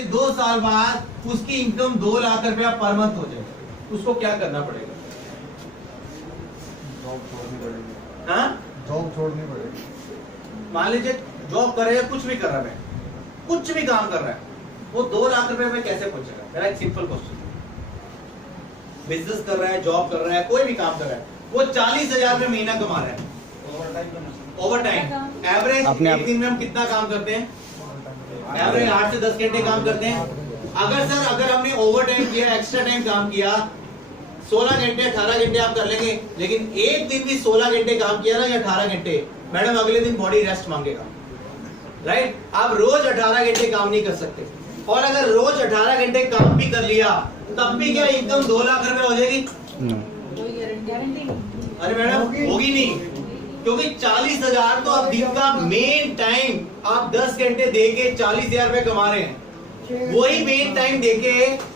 से 2 साल बाद उसकी इनकम 2 लाख रुपया पर मंथ हो जाए, उसको क्या करना पड़ेगा? जॉब छोड़नी पड़ेगी। हाँ, जॉब छोड़नी पड़ेगी। मान लीजिए जॉब कर रहे हैं, कुछ भी कर रहा है, कुछ भी काम कर रहा है, वो 2 लाख रुपए में कैसे पहुंचेगा? मेरा एक सिंपल क्वेश्चन। बिजनेस कर रहा है, जॉब कर रहा है, कोई भी काम कर रहा है, वो 40,000 रुपए महीना कमा रहा है। ओवर टाइम एवरेज एक दिन में हम कितना काम करते हैं? एवरेज 8 से 10 घंटे काम करते हैं। अगर हमने ओवर टाइम किया, एक्स्ट्रा टाइम काम किया, 16 घंटे 18 घंटे आप कर लेंगे, लेकिन एक दिन भी 16 घंटे काम किया ना या 18 घंटे, मैडम अगले दिन बॉडी रेस्ट मांगेगा, राइट? आप रोज 18 घंटे काम नहीं कर सकते, और अगर रोज 18 घंटे काम भी कर लिया तब भी क्या इनकम 2 लाख रुपए हो जाएगी? अरे मैडम होगी नहीं, क्योंकि 40,000 तो आप दिन का मेन टाइम आप 10 घंटे देके 40,000 रुपए कमा रहे हैं, वही मेन टाइम देके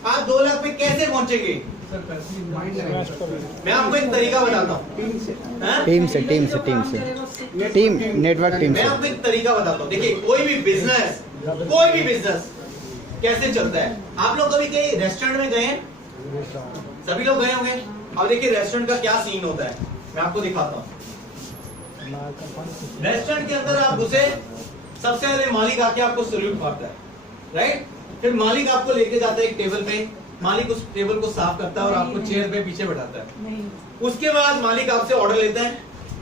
आप 2 लाख पे कैसे पहुंचेंगे? मैं आपको एक तरीका बताता हूँ, टीम से टीम नेटवर्क टीम मैं से। आपको एक तरीका बताता हूँ। देखिए कोई भी बिजनेस कैसे चलता है? आप लोग कभी कहीं रेस्टोरेंट में गए हैं? सभी लोग गए होंगे। अब देखिए रेस्टोरेंट का क्या सीन होता है, मैं आपको दिखाता हूँ। रेस्टोरेंट के अंदर आप घुसे, सबसे पहले मालिक आके आपको सैल्यूट मारता है, राइट? फिर मालिक आपको लेके जाता है एक टेबल पे, मालिक उस टेबल को साफ करता है और आपको चेयर पे पीछे बैठाता है। उसके बाद मालिक आपसे ऑर्डर लेता है,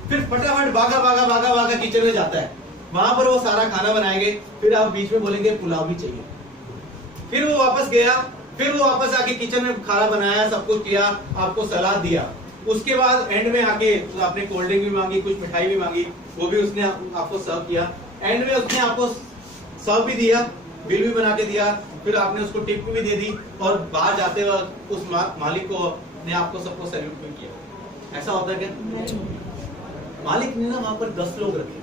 फिर फटाफट भागा किचन में जाता है, वहां पर वो सारा खाना बनाएंगे, फिर आप बीच में बोलेंगे पुलाव भी चाहिए, फिर वो वापस गया, फिर वो वापस आके किचन में खाना बनाया, सब कुछ किया, आपको सलाद दिया, उसके बाद एंड में आके आपने कोल्ड ड्रिंक भी मांगी, कुछ मिठाई भी मांगी, वो भी उसने आपको सर्व किया, एंड में उसने आपको सर्व भी दिया, बिल भी बना के दिया, फिर आपने उसको टिप भी दे दी, और बाहर जाते वक्त उस मालिक को ने आपको सबको सैल्यूट भी किया। ऐसा होता है क्या? मालिक ने ना वहां पर 10 लोग रखे,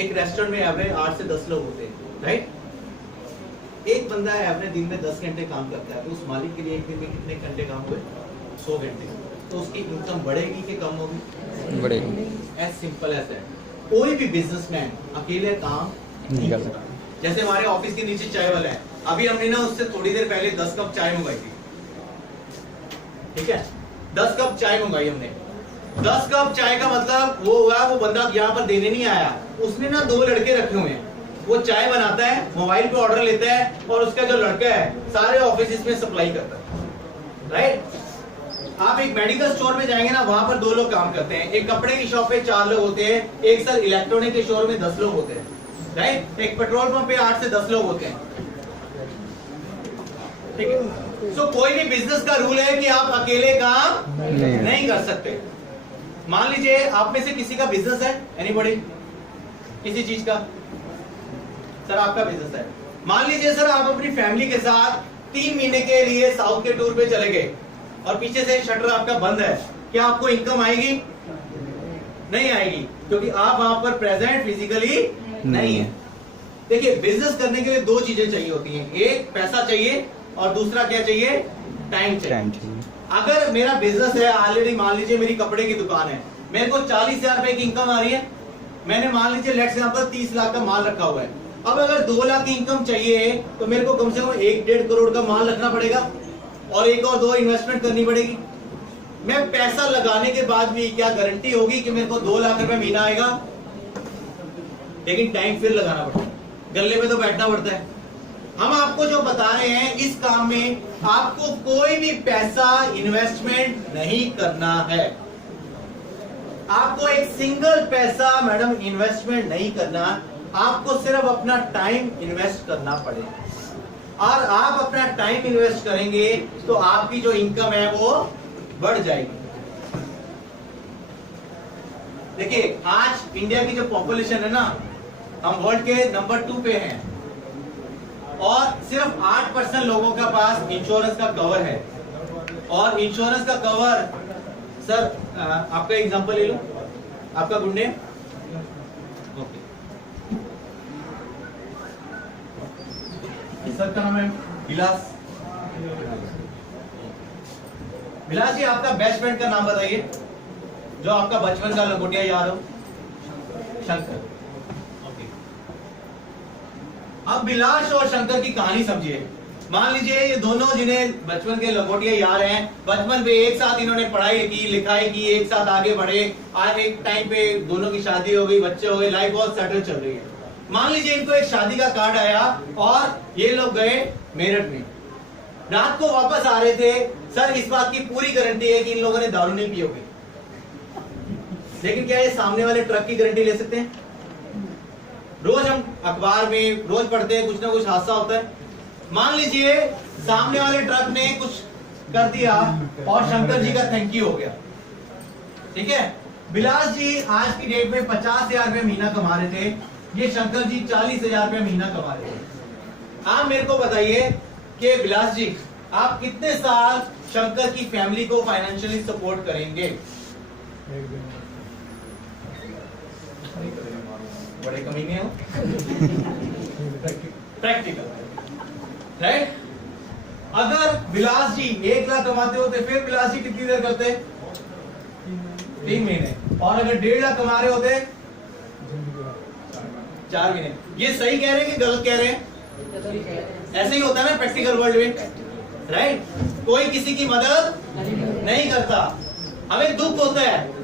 एक रेस्टोरेंट में एवरेज 8 से 10 लोग होते हैं, राइट? एक बंदा एवरेज दिन में 10 घंटे काम करता है, तो उस मालिक के लिए एक दिन में कितने घंटे काम हुए? 100 घंटे। तो उसकी इनकम बढ़ेगी कि कम होगी? बढ़ेगी। As simple as that. कोई भी बिजनेसमैन अकेले काम नहीं कर सकता। जैसे हमारे ऑफिस के नीचे चाय वाला है, अभी हमने ना उससे थोड़ी देर पहले 10 कप चाय मंगाई थी, ठीक है? 10 कप चाय मंगाई हमने। 10 कप चाय का मतलब वो हुआ, वो बंदा यहाँ पर देने नहीं आया, उसने ना 2 लड़के रखे हुए हैं, वो चाय बनाता है, मोबाइल पे ऑर्डर लेता है, और उसका जो लड़का है सारे ऑफिस में सप्लाई करता है, राइट? आप एक मेडिकल स्टोर में जाएंगे ना, वहां पर 2 लोग काम करते हैं, एक कपड़े की शॉप पे 4 लोग होते हैं, एक सर इलेक्ट्रॉनिक के शोरूम में 10 लोग होते हैं, राइट? एक पेट्रोल पंप पे 8 से 10 लोग होते हैं, ठीक है? सो कोई भी बिजनेस का रूल है कि आप अकेले काम नहीं कर सकते। मान लीजिए आप में से किसी का बिजनेस है, एनीबॉडी? किसी चीज का? सर आपका बिजनेस है, मान लीजिए सर आप अपनी फैमिली के साथ 3 महीने के लिए साउथ के टूर पे चले गए, और पीछे से शटर आपका बंद है, क्या आपको इनकम आएगी? नहीं आएगी, क्योंकि आप वहां पर प्रेजेंट फिजिकली नहीं है। देखिए बिजनेस करने के लिए 2 चीजें चाहिए होती हैं, एक पैसा चाहिए और दूसरा क्या चाहिए? टाइम चाहिए। अगर मेरा बिजनेस है ऑलरेडी, मान लीजिए मेरी कपड़े की दुकान है, मेरे को 40,000 रुपए की इनकम आ रही है, मैंने मान लीजिए लेट्स एग्जांपल 30 लाख का माल रखा हुआ है, अब अगर 2 लाख की इनकम चाहिए तो मेरे को कम से कम 1-1.5 करोड़ का माल रखना पड़ेगा, और 1 और 2 इन्वेस्टमेंट करनी पड़ेगी। मैं पैसा लगाने के बाद भी क्या गारंटी होगी कि मेरे को 2 लाख रुपए महीना आएगा? लेकिन टाइम फिर लगाना पड़ता है, गले पे तो बैठना पड़ता है। हम आपको जो बता रहे हैं, इस काम में आपको कोई भी पैसा इन्वेस्टमेंट नहीं करना है, आपको एक सिंगल पैसा मैडम इन्वेस्टमेंट नहीं करना, आपको सिर्फ अपना टाइम इन्वेस्ट करना पड़ेगा, और आप अपना टाइम इन्वेस्ट करेंगे तो आपकी जो इनकम है वो बढ़ जाएगी। देखिए आज इंडिया की जो पॉपुलेशन है ना, हम वर्ल्ड के नंबर 2 पे हैं, और सिर्फ 8% लोगों के पास इंश्योरेंस का कवर है। और इंश्योरेंस का कवर, सर आपका एग्जांपल ले लो, आपका गुड नेम? ओके, सर का नाम है विलास। विलास जी आपका बेस्ट फ्रेंड का नाम बताइए, जो आपका बचपन का लंगोटिया याद हो। शंकर। ओके, अब बिलास और शंकर की कहानी समझिए। मान लीजिए ये दोनों जिन्हें बचपन के लंगोटिया यार हैं, बचपन पे एक साथ इन्होंने पढ़ाई की, लिखाई की, एक साथ आगे बढ़े, आज एक टाइम पे दोनों की शादी हो गई, बच्चे हो गए, लाइफ बहुत सेटल चल रही है। मान लीजिए इनको एक शादी का कार्ड आया और ये लोग गए मेरठ में, रात को वापस आ रहे थे। सर इस बात की पूरी गारंटी है कि इन लोगों ने दारू नहीं पी होगी, लेकिन क्या ये सामने वाले ट्रक की गारंटी ले सकते हैं? रोज हम अखबार में रोज पढ़ते हैं कुछ ना कुछ हादसा होता है। मान लीजिए सामने वाले ट्रक ने कुछ कर दिया और शंकर जी का थैंक यू हो गया, ठीक है। बिलास जी आज की डेट में 50,000 रुपये महीना कमा रहे थे, ये शंकर जी 40,000 रुपये महीना कमा रहे थे। आप मेरे को बताइए कि बिलास जी आप कितने साल शंकर की फैमिली को फाइनेंशियली सपोर्ट करेंगे? बड़े कमीने हो। Practical right. अगर बिलास जी 1 लाख कमाते होते फिर बिलास जी कितनी देर करते? 3 महीने। और अगर 1.5 लाख कमा रहे होते 4 महीने। ये सही कह रहे हैं कि गलत कह रहे हैं? ऐसे ही होता है ना प्रैक्टिकल वर्ल्ड में, राइट। कोई किसी की मदद नहीं करता, हमें दुख होता है।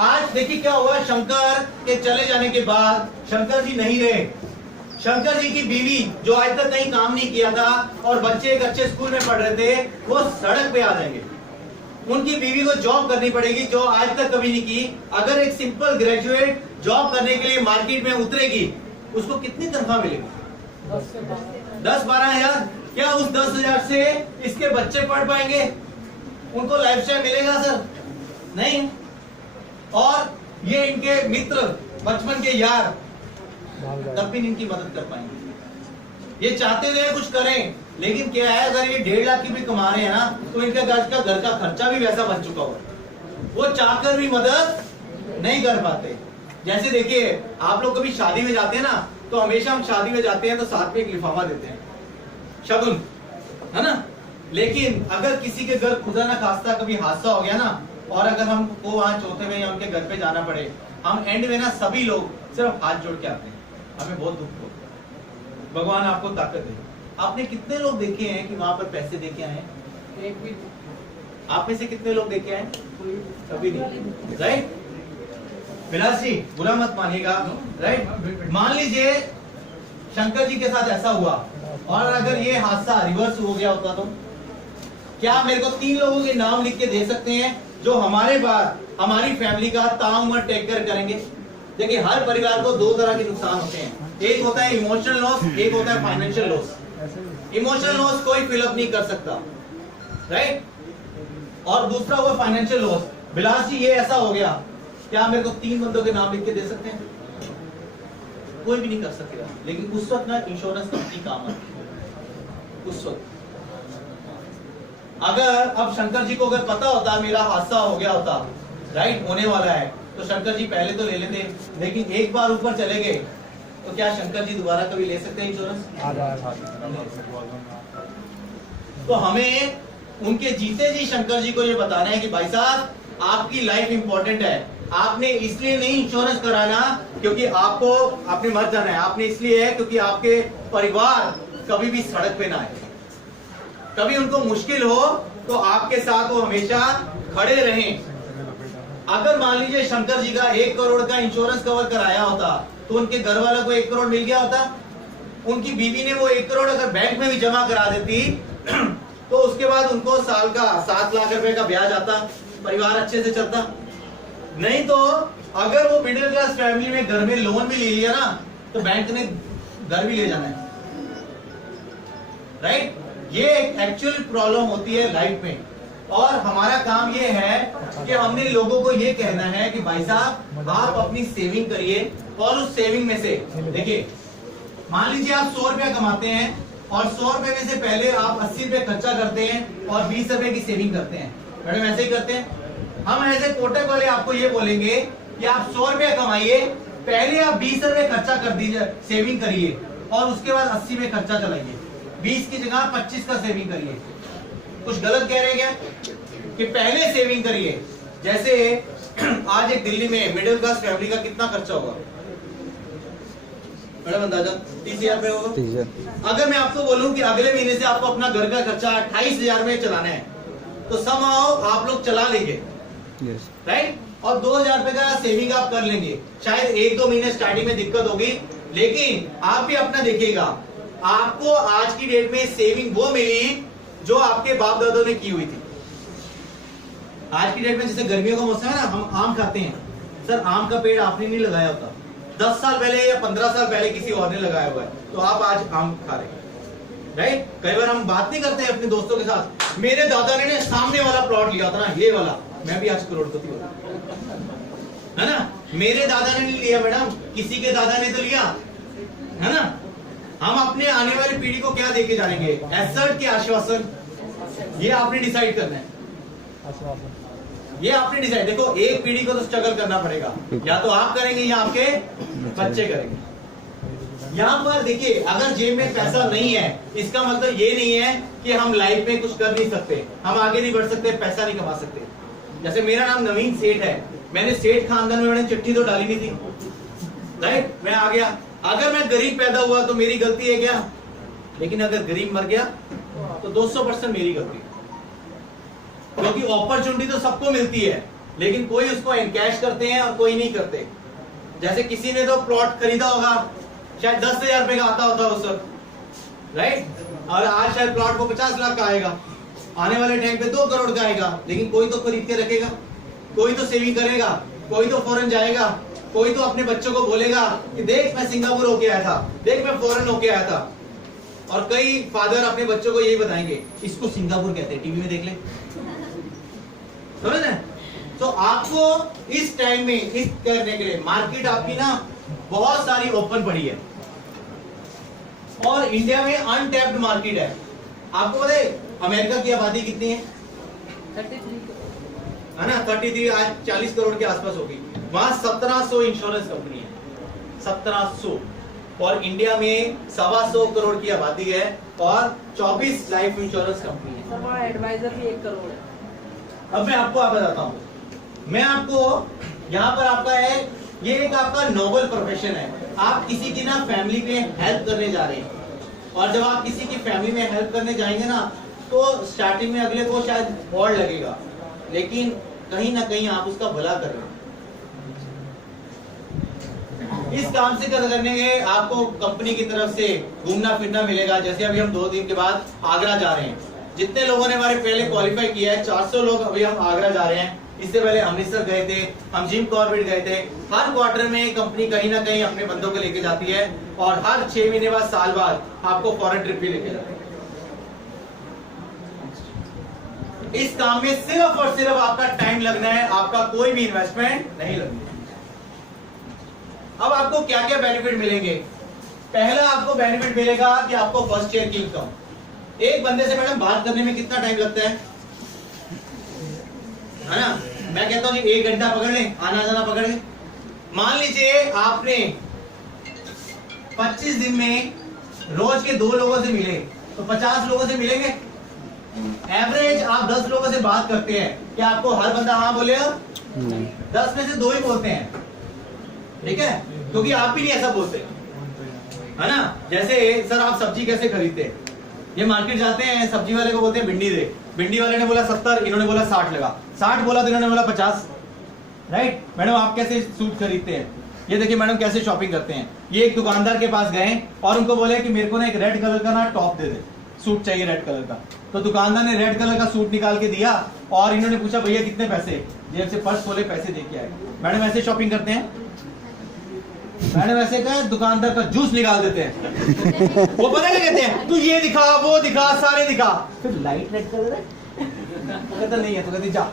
आज देखिए क्या हुआ, शंकर के चले जाने के बाद शंकर जी नहीं रहे। शंकर जी की बीवी जो आज तक कहीं काम नहीं किया था और बच्चे एक अच्छे स्कूल में पढ़ रहे थे, वो सड़क पे आ जाएंगे। उनकी बीवी को जॉब करनी पड़ेगी जो आज तक कभी नहीं की। अगर एक सिंपल ग्रेजुएट जॉब करने के लिए मार्केट में उतरेगी, उसको कितनी तनख्वाह मिलेगी? 10-12 हजार। क्या उस 10,000 से इसके बच्चे पढ़ पाएंगे? उनको लाइफस्टाइल मिलेगा सर? नहीं। और ये इनके मित्र, बचपन के यार, तब भी इनकी मदद कर पाएंगे। ये चाहते थे कुछ करें, लेकिन क्या है, अगर ये 1.5 लाख की भी कमा रहे हैं ना, तो इनका घर का खर्चा भी वैसा बन चुका होगा, वो चाहकर भी मदद नहीं कर पाते। जैसे देखिए आप लोग कभी शादी में जाते हैं ना, तो हमेशा हम शादी में जाते हैं तो साथ में एक लिफाफा देते हैं, शगुन, है ना। लेकिन अगर किसी के घर खुदा ना खास्ता कभी हादसा हो गया ना, और अगर हमको वहां चौथे में या उनके घर पे जाना पड़े, हम एंड में ना सभी लोग सिर्फ हाथ जोड़ के आते हैं। हमें बहुत दुख होता है। भगवान आपको ताकत दे। आपने कितने लोग देखे हैं कि वहां पर पैसे देके आए? एक भी। आप में से कितने लोग देखे आए? कभी नहीं, राइट। बिलास जी बुरा मत मानिएगा, राइट। मान लीजिए शंकर जी के साथ ऐसा हुआ और अगर ये हादसा रिवर्स हो गया होता, तो क्या आप मेरे को 3 लोगों के नाम लिख के दे सकते हैं जो हमारे बाद हमारी फैमिली का ताउम्र टेक केयर करेंगे? देखिए हर परिवार को 2 तरह के नुकसान होते हैं, एक होता है इमोशनल लॉस, एक होता है फाइनेंशियल लॉस। इमोशनल लॉस कोई फिलअप नहीं कर सकता, राइट, और दूसरा हुआ फाइनेंशियल लॉस। बिलास जी ये ऐसा हो गया, क्या मेरे को 3 बंदों के नाम लिख के दे सकते हैं? कोई भी नहीं कर सकेगा। लेकिन उस वक्त ना इंश्योरेंस कंपनी काम आती है। उस वक्त अगर अब शंकर जी को अगर पता होता मेरा हादसा हो गया होता, राइट, होने वाला है, तो शंकर जी पहले तो ले लेते, लेकिन एक बार ऊपर चले गए तो क्या शंकर जी दोबारा कभी ले सकते हैं इंश्योरेंस? तो हमें उनके जीते जी शंकर जी को ये बताना है कि भाई साहब आपकी लाइफ इंपॉर्टेंट है, आपने इसलिए नहीं इंश्योरेंस कराना क्योंकि आपको आपने मर जाना है, आपने इसलिए है क्योंकि आपके परिवार कभी भी सड़क पे ना आए, कभी उनको मुश्किल हो तो आपके साथ वो हमेशा खड़े रहें। अगर मान लीजिए शंकर जी का 1 करोड़ का इंश्योरेंस कवर कराया होता तो उनके घर वालों को 1 करोड़ मिल गया होता। उनकी बीवी ने वो 1 करोड़ अगर बैंक में भी जमा करा देती तो उसके बाद उनको साल का 7 लाख रुपए का ब्याज आता, परिवार अच्छे से चलता। नहीं तो अगर वो मिडिल क्लास फैमिली में घर में लोन भी ले लिया ना, तो बैंक ने घर भी ले जाना है, राइट। ये एक एक्चुअल प्रॉब्लम होती है लाइफ में, और हमारा काम ये है कि हमने लोगों को ये कहना है कि भाई साहब आप अपनी सेविंग करिए, और उस सेविंग में से देखिए, मान लीजिए आप 100 रुपया कमाते हैं और 100 रुपए में से पहले आप 80 रुपए खर्चा करते हैं और 20 रुपए की सेविंग करते हैं। मैडम ऐसे ही करते हैं हम। ऐसे कोटक वाले आपको ये बोलेंगे कि आप 100 रुपया कमाइए, पहले आप 20 रुपए खर्चा कर दीजिए, सेविंग करिए, और उसके बाद 80 में खर्चा चलाइए, 20 की जगह 25 का सेविंग करिए। कुछ गलत कह रहे हैं क्या कि पहले सेविंग करिए? जैसे आज एक दिल्ली में मिडिल क्लास फैमिली का कितना खर्चा होगा? मैडम अंदाजा 30,000 रुपए होगा। 30,000। अगर मैं आपको बोलूं कि अगले महीने से आपको अपना घर का खर्चा 28,000 में चलाना है, तो समहाउ आप लोग चला लेंगे, यस। राइट। और 2,000 रुपए का सेविंग आप कर लेंगे। शायद 1-2 महीने स्टार्टिंग में दिक्कत होगी, लेकिन आप भी अपना देखिएगा, आपको आज की डेट में सेविंग वो मिली जो आपके बाप दादों ने की हुई थी। आज की डेट में जैसे गर्मियों का मौसम है ना, हम आम खाते हैं। सर आम का पेड़ आपने नहीं लगाया होता, 10 साल पहले या 15 साल पहले किसी और ने लगाया हुआ है, तो आप आज आम खा रहे हैं, राइट। कई बार हम बात नहीं करते हैं अपने दोस्तों के साथ, मेरे दादा ने सामने वाला प्लॉट लिया था ना, ये वाला, मैं भी आज करोड़पति हो, है ना। मेरे दादा ने नहीं लिया मैडम, किसी के दादा ने तो लिया, है ना। हम अपने आने वाली पीढ़ी को क्या देके जाएंगे, एसेट के आश्वासन, ये आपने डिसाइड करना है, ये आपने डिसाइड। देखो एक पीढ़ी को तो स्ट्रगल करना पड़ेगा, या तो आप करेंगे या आपके बच्चे करेंगे। यहाँ पर देखिए, अगर जेब में पैसा नहीं है, इसका मतलब ये नहीं है कि हम लाइफ में कुछ कर नहीं सकते, हम आगे नहीं बढ़ सकते, पैसा नहीं कमा सकते। जैसे मेरा नाम नवीन सेठ है, मैंने सेठ खानदान में मैंने चिट्ठी तो डाली नहीं थी, राइट, मैं आ गया। अगर मैं गरीब पैदा हुआ तो मेरी गलती है क्या? लेकिन अगर गरीब मर गया तो 200% मेरी गलती, क्योंकि अपॉर्चुनिटी तो सबको मिलती है, लेकिन कोई उसको एनकैश करते हैं और कोई नहीं करते। जैसे किसी ने तो प्लॉट खरीदा होगा, शायद 10,000 रुपए का आता होता उस वक्त, राइट, और आज शायद प्लॉट को 50 लाख का आएगा, आने वाले टाइम पे 2 करोड़ का आएगा। लेकिन कोई तो खरीद के रखेगा, कोई तो सेविंग करेगा, कोई तो फॉरेन जाएगा, कोई तो अपने बच्चों को बोलेगा कि देख मैं सिंगापुर होके आया था, देख मैं फॉरेन होके आया था। और कई फादर अपने बच्चों को यही बताएंगे, इसको सिंगापुर कहते हैं, टीवी में देख ले, समझ रहे हैं? तो आपको इस टाइम में इस करने के लिए मार्केट आपकी ना बहुत सारी ओपन पड़ी है, और इंडिया में अनटैप्ड मार्केट है। आपको पता है अमेरिका की आबादी कितनी है? 33 है ना, 33, आज 40 करोड़ के आसपास होगी। वहां 1700 इंश्योरेंस कंपनी है, 1700, और इंडिया में 125 करोड़ की आबादी है और 24 लाइफ इंश्योरेंस कंपनी है। सर वहाँ एडवाइजर भी 1 करोड़ है। अब मैं आपको बताता हूँ, मैं आपको यहाँ पर आपका है, ये एक आपका नोबल प्रोफेशन है। आप किसी की ना फैमिली में हेल्प करने जा रहे हैं, और जब आप किसी की फैमिली में हेल्प करने जाएंगे ना, तो स्टार्टिंग में अगले को शायद और लगेगा, लेकिन कहीं ना कहीं आप उसका भला कर रहे हैं। इस काम से करने के आपको कंपनी की तरफ से घूमना फिरना मिलेगा। जैसे अभी हम 2 दिन के बाद आगरा जा रहे हैं, जितने लोगों ने हमारे पहले क्वालिफाई किया है, 400 लोग अभी हम आगरा जा रहे हैं। इससे पहले अमृतसर गए थे, हम जिम कॉर्बेट गए थे। हर क्वार्टर में कंपनी कहीं ना कहीं अपने बंदों को लेके जाती है, और हर 6 महीने बाद, साल बाद आपको फॉरेन ट्रिप भी लेके जाती है। इस काम में सिर्फ और सिर्फ आपका टाइम लगना है, आपका कोई भी इन्वेस्टमेंट नहीं लगना है। अब आपको क्या क्या बेनिफिट मिलेंगे? पहला आपको बेनिफिट मिलेगा कि आपको फर्स्ट ईयर की इनकम। एक बंदे से मैडम बात करने में कितना टाइम लगता है ना? मैं कहता हूँ 1 घंटा पकड़ ले, आना जाना पकड़ ले। मान लीजिए आपने 25 दिन में रोज के 2 लोगों से मिले, तो 50 लोगों से मिलेंगे। एवरेज आप 10 लोगों से बात करते हैं, क्या आपको हर बंदा हाँ बोलेगा? 10 में से 2 ही बोलते हैं, ठीक है, क्योंकि आप भी नहीं ऐसा बोलते, है ना। जैसे सर आप सब्जी कैसे खरीदते हैं? ये मार्केट जाते हैं, सब्जी वाले को बोलते हैं भिंडी दे, भिंडी वाले ने बोला 70, इन्होंने बोला 60 लगा, 60 बोला तो इन्होंने बोला 50, राइट। मैडम आप कैसे सूट खरीदते हैं? ये देखिए मैडम कैसे शॉपिंग करते हैं। ये एक दुकानदार के पास गए और उनको बोले कि मेरे को ना एक रेड कलर का ना टॉप दे दे, सूट चाहिए रेड कलर का। तो दुकानदार ने रेड कलर का सूट निकाल के दिया, और इन्होंने पूछा भैया कितने पैसे? जेब से पर्स खोले, पैसे दे के आए। मैडम ऐसे शॉपिंग करते हैं? मैडम ऐसे का दुकानदार का जूस निकाल देते हैं। वो पता क्या कहते हैं, तू ये दिखा, वो दिखा, सारे दिखा, फिर लाइट रेड कलर है, कहता नहीं है तो कहती जा,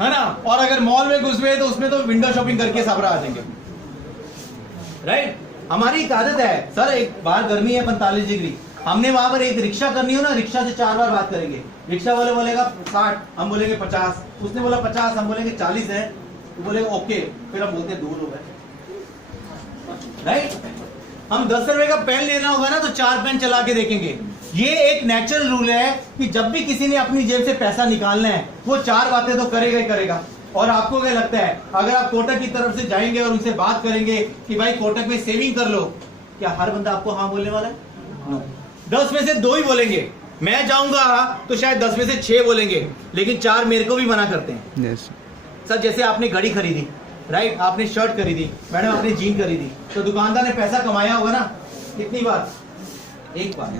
है ना। और अगर मॉल में घुस गए तो उसमें तो विंडो शॉपिंग करके सब आ जाएंगे, राइट। हमारी एक आदत है सर, एक बार गर्मी है 45 डिग्री, हमने वहां पर एक रिक्शा करनी हो ना, रिक्शा से 4 बार बात करेंगे। रिक्शा वाले बोलेगा 60, हम बोलेंगे 50, उसने बोला 50, हम बोलेंगे 40 है, वो बोलेगा ओके, फिर हम बोलते हैं 2 लोग हैं, राइट। हम 10 रुपए का पेन लेना होगा ना, तो 4 पेन चला के देखेंगे। ये एक नेचुरल रूल है कि जब भी किसी ने अपनी जेब से पैसा निकालना है, वो 4 बातें तो करेगा ही करेगा। और आपको क्या लगता है, अगर आप कोटक की तरफ से जाएंगे और उनसे बात करेंगे कि भाई कोटक में सेविंग कर लो, क्या हर बंदा आपको हाँ बोलने वाला है? नो। 10 में से 2 ही बोलेंगे। मैं जाऊंगा तो शायद 10 में से 6 बोलेंगे, लेकिन 4 मेरे को भी मना करते हैं। यस सर जैसे आपने घड़ी खरीदी, राइट, आपने शर्ट खरीदी, मैडम आपने जीन खरीदी, तो दुकानदार ने पैसा कमाया होगा ना, कितनी बार? एक बार।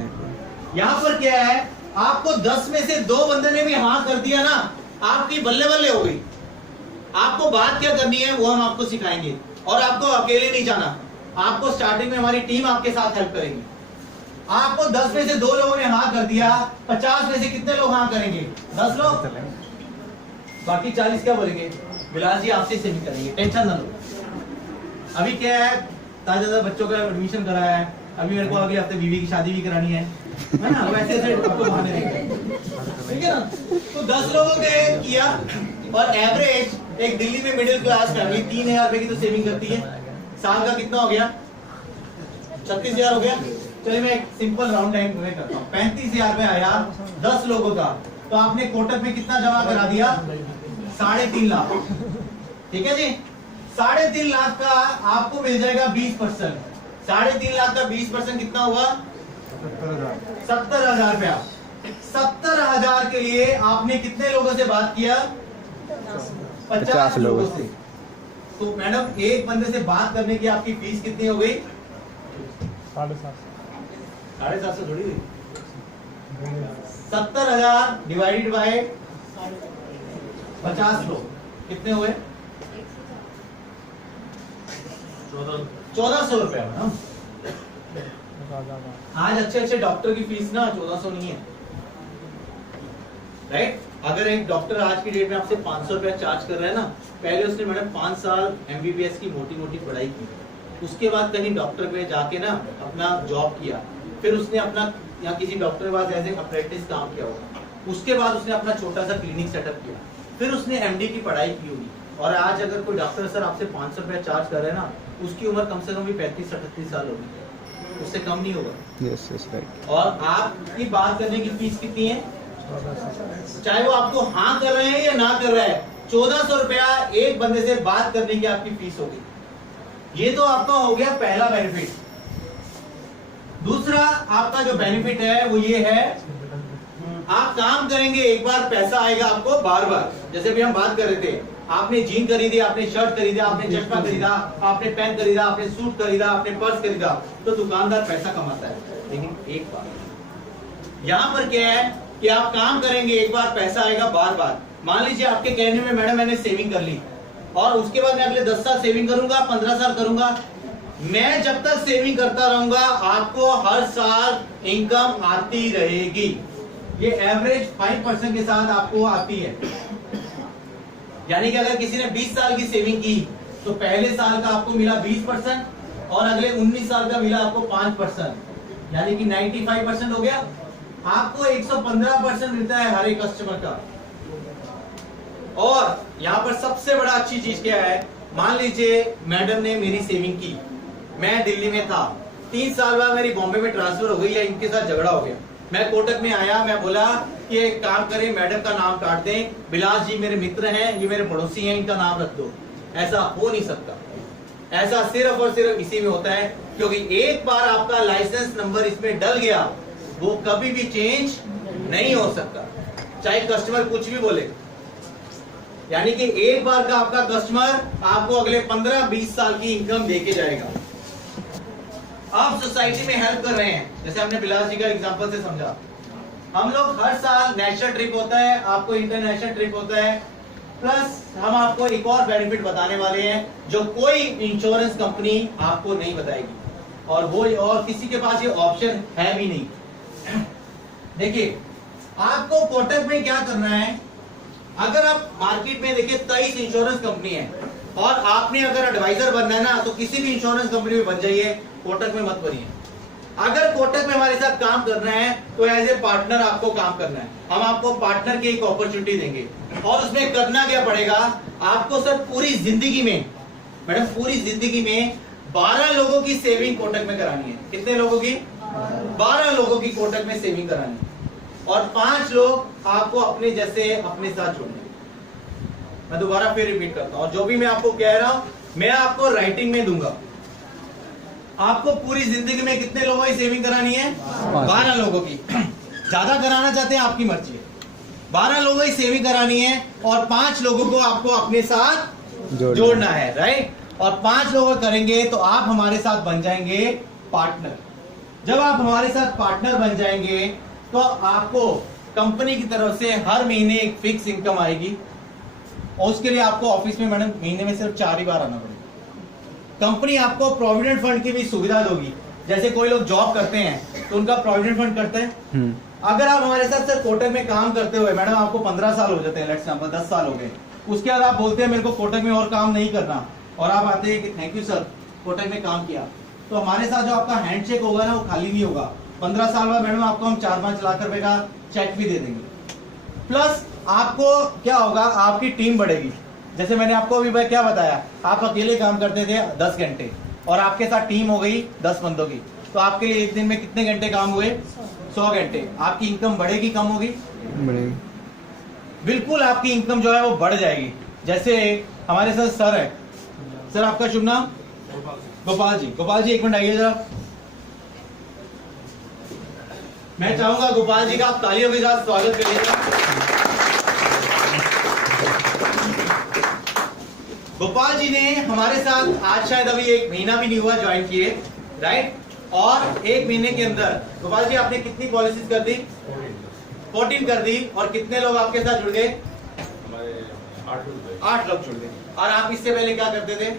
यहाँ पर क्या है, आपको 10 में से 2 बंदे ने भी हाँ कर दिया ना, आपकी बल्ले बल्ले हो गई। आपको बात क्या करनी है वो हम आपको सिखाएंगे, और आपको अकेले नहीं जाना, आपको स्टार्टिंग में हमारी टीम आपके साथ हेल्प करेगी। आपको 10 में से 2 लोगों ने हाँ कर दिया, 50 में से कितने लोग हाँ करेंगे? 10 लोग, बाकी 40 क्या बोलेंगे? बिलास जी आपसे सेविंग करेंगे, टेंशन ना लो। अभी क्या है, ताजा बच्चों का एडमिशन कराया है, अभी मेरे को अगले हफ्ते बीवी की शादी भी करानी है ना, वैसे ऐसे आपको बहाने देंगे, ठीक है ना। तो 10 लोगों ने किया, और एवरेज एक दिल्ली में मिडिल क्लास फैमिली 3000 रुपए की तो सेविंग करती है। साल का कितना हो गया? 36,000 हो गया। चलिए मैं एक सिंपल राउंड टाइम में करता हूँ, 35,000 रुपए आया 10 लोगों का, तो आपने कोटक में कितना जमा करा दिया? 3.5 लाख, ठीक है जी। 3.5 लाख का आपको मिल जाएगा 20%। 3.5 लाख का 20% कितना हुआ? 70,000 रुपया। 70,000 के लिए आपने कितने लोगों से बात किया? 50 लोगों से। तो मैडम एक बंदे से बात करने की आपकी फीस कितनी हो गई? 750 थोड़ी हुई। 70,000 डिवाइडेड बाय 50 लोग कितने हुए? 1400 रुपया। आज अच्छे अच्छे डॉक्टर की फीस ना 1400 नहीं है, राइट। अगर एक डॉक्टर आज की डेट में आपसे 500 रुपया चार्ज कर रहा है ना, पहले उसने मैडम 5 साल एमबीबीएस की मोटी मोटी पढ़ाई की, उसके बाद कहीं डॉक्टर पे जाके ना अपना जॉब किया, फिर उसने अपना या किसी डॉक्टर के पास एज ए अप्रेंटिस काम किया होगा, उसके बाद उसने अपना छोटा सा क्लिनिक सेटअप किया, फिर उसने एमडी की पढ़ाई की होगी। और आज अगर कोई डॉक्टर सर आपसे 500 रुपया चार्ज कर रहे हैं ना, उसकी उम्र कम से कम भी 35-38 साल होगी, उससे कम नहीं होगा। Yes yes right. और आपकी बात करने की फीस कितनी है? चाहे वो आपको हाँ कर रहे हैं या ना कर रहे हैं, 1400 रुपया एक बंदे से बात करने की आपकी फीस होगी। ये तो आपका हो गया पहला बेनिफिट। दूसरा आपका जो बेनिफिट है वो ये है, आप काम करेंगे एक बार पैसा आएगा आपको बार बार। जैसे भी हम बात कर रहे थे, आपने जीन खरीदी, आपने शर्ट खरीदा, आपने चश्मा खरीदा, आपने पेन खरीदा, आपने सूट खरीदा, आपने पर्स खरीदा, तो दुकानदार पैसा कमाता है। लेकिन एक बार यहाँ पर क्या है कि आप काम करेंगे एक बार पैसा आएगा बार बार। मान लीजिए आपके कहने में मैडम मैंने सेविंग कर ली, और उसके बाद मैं अगले 10 साल सेविंग करूंगा, 15 साल करूंगा। मैं जब तक सेविंग करता रहूंगा आपको हर साल इनकम आती रहेगी। ये एवरेज 5% के साथ आपको आती है। यानी कि अगर किसी ने 20 साल की सेविंग की तो पहले साल का आपको मिला 20% और अगले 19 साल का मिला आपको 5%, यानी कि 95% हो गया। आपको 115% मिलता है हर एक कस्टमर का। और यहाँ पर सबसे बड़ा अच्छी चीज क्या है, मान लीजिए मैडम ने मेरी सेविंग की, मैं दिल्ली में था, 3 साल बाद मेरी बॉम्बे में ट्रांसफर हो गई या इनके साथ झगड़ा हो गया, मैं कोटक में आया, मैं बोला कि एक काम करें मैडम का नाम काट दें, बिलास जी मेरे मित्र हैं, ये मेरे पड़ोसी हैं, इनका नाम रख दो। ऐसा हो नहीं सकता। ऐसा सिर्फ और सिर्फ इसी में होता है क्योंकि एक बार आपका लाइसेंस नंबर इसमें डल गया, वो कभी भी चेंज नहीं हो सकता, चाहे कस्टमर कुछ भी बोले। यानी कि एक बार का आपका कस्टमर आपको अगले 15-20 साल की इनकम देके जाएगा। आप सोसाइटी में हेल्प कर रहे हैं, जैसे हमने बिलास जी का एग्जांपल से समझा। हम लोग हर साल नेशनल ट्रिप होता है, आपको इंटरनेशनल ट्रिप होता है, प्लस हम आपको एक और बेनिफिट बताने वाले हैं जो कोई इंश्योरेंस कंपनी आपको नहीं बताएगी, और वो और किसी के पास ये ऑप्शन है भी नहीं। देखिए आपको कोटक में क्या करना है, अगर आप मार्केट में देखिए 23 इंश्योरेंस कंपनी है, और आपने अगर एडवाइजर बनना है ना तो किसी भी इंश्योरेंस कंपनी में बन जाइए, कोटक में मत बनिए। अगर कोटक में हमारे साथ काम करना है तो एज ए पार्टनर आपको काम करना है। हम आपको पार्टनर की एक अपॉर्चुनिटी देंगे, और उसमें करना क्या पड़ेगा आपको सर, पूरी जिंदगी में मैडम, पूरी जिंदगी में 12 लोगों की सेविंग कोटक में करानी है। कितने लोगों की? 12 लोगों की कोटक में सेविंग करानी है, और 5 लोग आपको अपने जैसे अपने साथ जोड़ने। मैं दोबारा फिर रिपीट करता हूं, और जो भी मैं आपको कह रहा हूं मैं आपको राइटिंग में दूंगा। आपको पूरी जिंदगी में कितने लोगों की सेविंग करानी है? 12 लोगों की। ज्यादा कराना चाहते हैं आपकी मर्जी है। 12 लोगों की सेविंग करानी है और 5 लोगों को आपको अपने साथ जोड़ना है, राइट। और 5 लोग करेंगे तो आप हमारे साथ बन जाएंगे पार्टनर। जब आप हमारे साथ पार्टनर बन जाएंगे तो आपको कंपनी की तरफ से हर महीने एक फिक्स इनकम आएगी और उसके लिए आपको ऑफिस में मैडम महीने में सिर्फ 4 ही बार आना पड़ेगा। कंपनी आपको प्रोविडेंट फंड की भी सुविधा दोगी। जैसे कोई लोग जॉब करते हैं तो उनका प्रोविडेंट फंड करते हैं। अगर आप हमारे साथ सर कोटक में काम करते हुए मैडम आपको 15 साल हो जाते हैं, लेट्स सपोज 10 साल हो गए, उसके बाद आप बोलते हैं मेरे को कोटक में और काम नहीं करना और आप आते हैं कि थैंक यू सर कोटक में काम किया, तो हमारे साथ जो आपका हैंडशेक होगा ना वो खाली नहीं होगा। 15 साल बाद मैडम आपको हम 4-5 लाख रुपए का चेक भी दे देंगे। प्लस आपको क्या होगा, आपकी टीम बढ़ेगी। जैसे मैंने आपको अभी भाई क्या बताया, आप अकेले काम करते थे 10 घंटे और आपके साथ टीम हो गई 10 बंदों की, तो आपके लिए एक दिन में कितने घंटे काम हुए? 100 घंटे। आपकी इनकम बढ़ेगी कम होगी? बढ़ेगी। बिल्कुल आपकी इनकम जो है वो बढ़ जाएगी। जैसे हमारे साथ सर है, सर आपका शुभ नाम? गोपाल जी। गोपाल जी एक मिनट आइए जरा। मैं चाहूंगा गोपाल जी का आप तालियों के साथ स्वागत करिएगा। गोपाल जी ने हमारे साथ आज शायद अभी 1 महीना भी नहीं हुआ ज्वाइन किए, राइट। और 1 महीने के अंदर गोपाल जी आपने कितनी पॉलिसीज कर दी? 14 कर दी। और कितने लोग आपके साथ जुड़ गए? 8 लोग जुड़ गए। और आप इससे पहले क्या करते थे?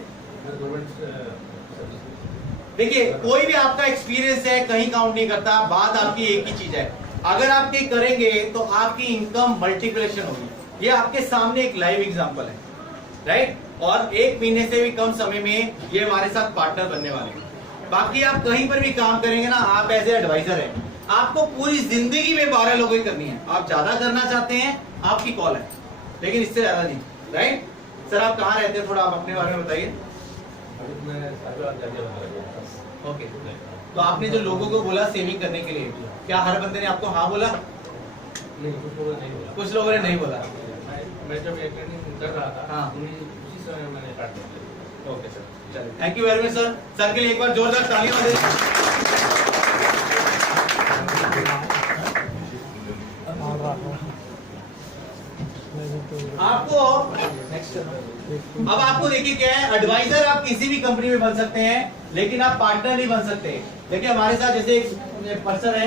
देखिए कोई भी आपका एक्सपीरियंस है कहीं काउंट नहीं करता, बात आपकी एक ही चीज है, अगर आप ये करेंगे तो आपकी इनकम मल्टीप्लिकेशन होगी। ये आपके सामने एक लाइव एग्जांपल है, राइट। और 1 महीने से भी कम समय में ये हमारे साथ पार्टनर बनने वाले हैं। बाकी आप कहीं पर भी काम करेंगे ना, आप एज ए एडवाइजर है, आपको पूरी जिंदगी में 12 लोगों की करनी है। आप ज्यादा करना चाहते हैं आपकी कॉल है, लेकिन इससे ज्यादा नहीं, राइट। सर आप कहाँ रहते हैं, थोड़ा आप अपने बारे में बताइए। ओके, तो आपने जो लोगों को बोला सेविंग करने के लिए, क्या हर बंदे ने आपको हाँ बोला? नहीं, कुछ लोगों ने नहीं बोला। मैं जब कर रहा था, हाँ। उसी समय मैंने काट दिया। ओके सर, चलिए thank you very much sir. Sir के लिए एक बार जोरदार तालियां बजाइए। आपको अब आपको देखिए क्या है, एडवाइजर आप किसी भी कंपनी में बन सकते हैं लेकिन आप पार्टनर नहीं बन सकते। देखिए हमारे साथ जैसे एक पर्सन है,